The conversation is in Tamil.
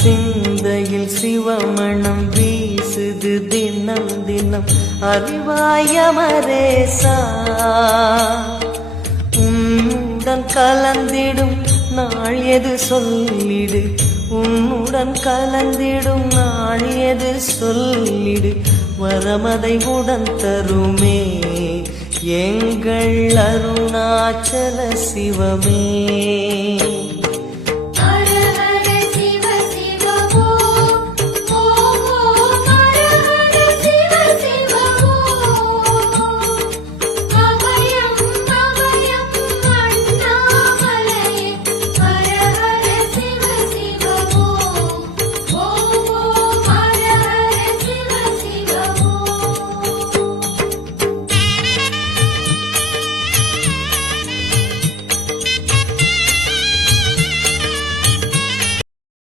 சிந்தையில் சிவமணம் வீசுது தினம் தினம் அறிவாயமரேசா உன்னுடன் கலந்திடும் நாள் எது சொல்லிடு உன்னுடன் கலந்திடும் நாள் எது சொல்லிடு வரமதை உடன் தருமே எங்கள் அருணாச்சல சிவமே.